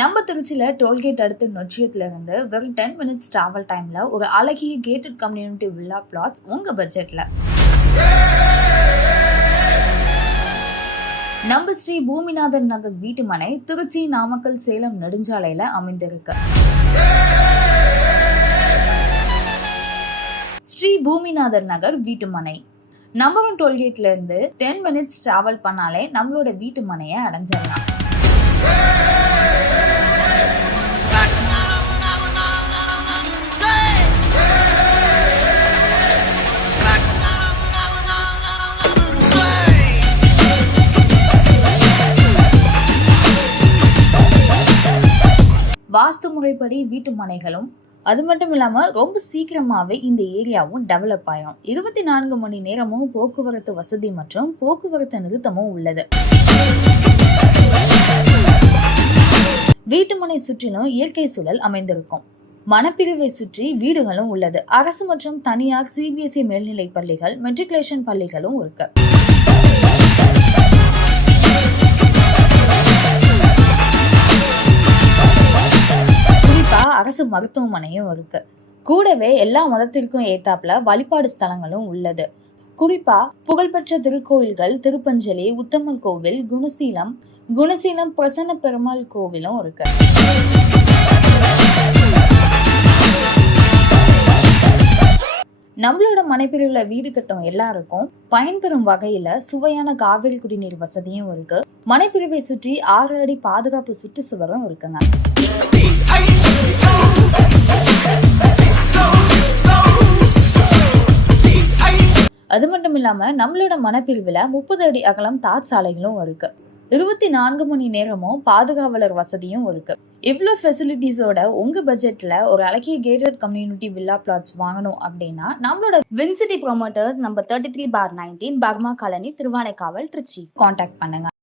நம்ம திருச்சியில டோல்கேட் அடுத்த நொச்சியத்துல இருந்து வெறும் 10 மினிட்ஸ் டிராவல் டைம்ல ஒரு அழகிய கேட்டட் கம்யூனிட்டி வில்லா பிளாட்ஸ் உங்க பட்ஜெட்ல. நம்ம ஸ்ரீ பூமிநாதன் நகர் வீட்டுமனை திருச்சி நாமக்கல் சேலம் நெடுஞ்சாலையில அமைந்திருக்கு. ஸ்ரீ பூமிநாதர் நகர் வீட்டுமனை நம்பர் 1 டோல்கேட்ல இருந்து 10 மினிட்ஸ் டிராவல் பண்ணாலே நம்மளோட வீட்டுமனையை அடைஞ்சிடலாம். வாஸ்து முறைப்படி வீட்டு மனைகளும் அது மட்டும் இல்லாம ரொம்ப சீக்கிரமாவே இந்த ஏரியாவும் டெவலப் ஆகும். 24 மணி நேரமும் போக்குவரத்து வசதி மற்றும் போக்குவரத்து நிறுத்தமும் உள்ளது. வீட்டுமனை சுற்றிலும் இயற்கை சூழல் அமைந்திருக்கும். மனப்பிரிவை சுற்றி வீடுகளும் உள்ளது. அரசு மற்றும் தனியார் சிபிஎஸ்இ மேல்நிலை பள்ளிகள், மெட்ரிகுலேஷன் பள்ளிகளும் இருக்கு. அரசு மருத்துவமனையும் இருக்கு. கூடவே எல்லா மதத்திற்கும் ஏத்தாப்புல வழிபாடு ஸ்தலங்களும் உள்ளது. குறிப்பா புகழ்பெற்ற திருக்கோயில்கள் திருப்பஞ்சலி, உத்தமர் கோவில், குணசீலம் பிரசன்ன பெருமாள் கோவிலும் இருக்கு. நம்மளோட மனைப்பிரிவுல வீடு கட்டும் எல்லாருக்கும் பயன்பெறும் வகையில சுவையான காவிரி குடிநீர் வசதியும் இருக்கு. மனைப்பிரிவை சுற்றி 6 அடி பாதுகாப்பு சுற்றுச்சுவரும் இருக்குங்க. அது மட்டும் இல்லாம நம்மளோட மனப்பிரிவுல 30 அடி அகலம் தார் சாலைகளும் இருக்கு. 24 மணி நேரமும் பாதுகாவலர் வசதியும் இருக்கு. இவ்வளவு ஃபெசிலிட்டிஸோட உங்க பட்ஜெட்ல ஒரு அழகிய கேட்டட் கம்யூனிட்டி வில்லா பிளாட்ஸ் வாங்கணும் அப்படின்னா நம்மளோட வின்சிட்டி promoters number 33/19 Burma colony, Thiruvanaikaval, Trichy contact பண்ணுங்க.